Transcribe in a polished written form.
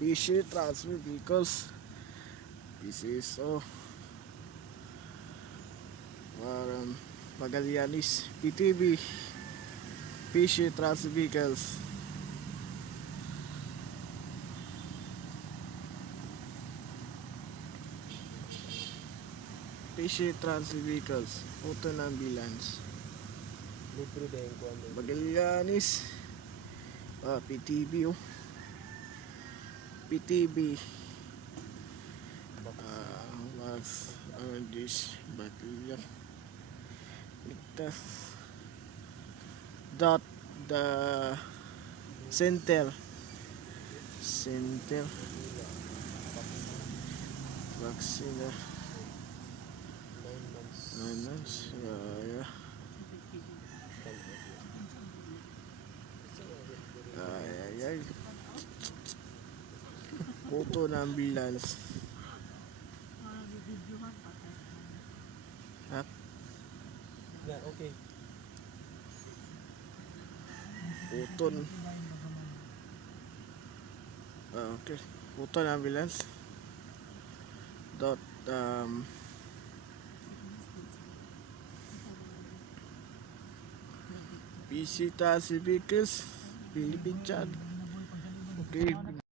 PC transfer vehicles. PCSO. Magallanes. PTV. PC transfer vehicles. PC transfer vehicles. Auto ng ambulance. Libre din ko ano. Magallanes. PTV oh. PTV. Max this battle ligtas dot the center vaccine 9 months. yeah. Ay. Auto na ambulance. Yeah, okay. Puton. Okay. Puton ambulance. Dot PC taxi vehicles. Philippine chat. Okay.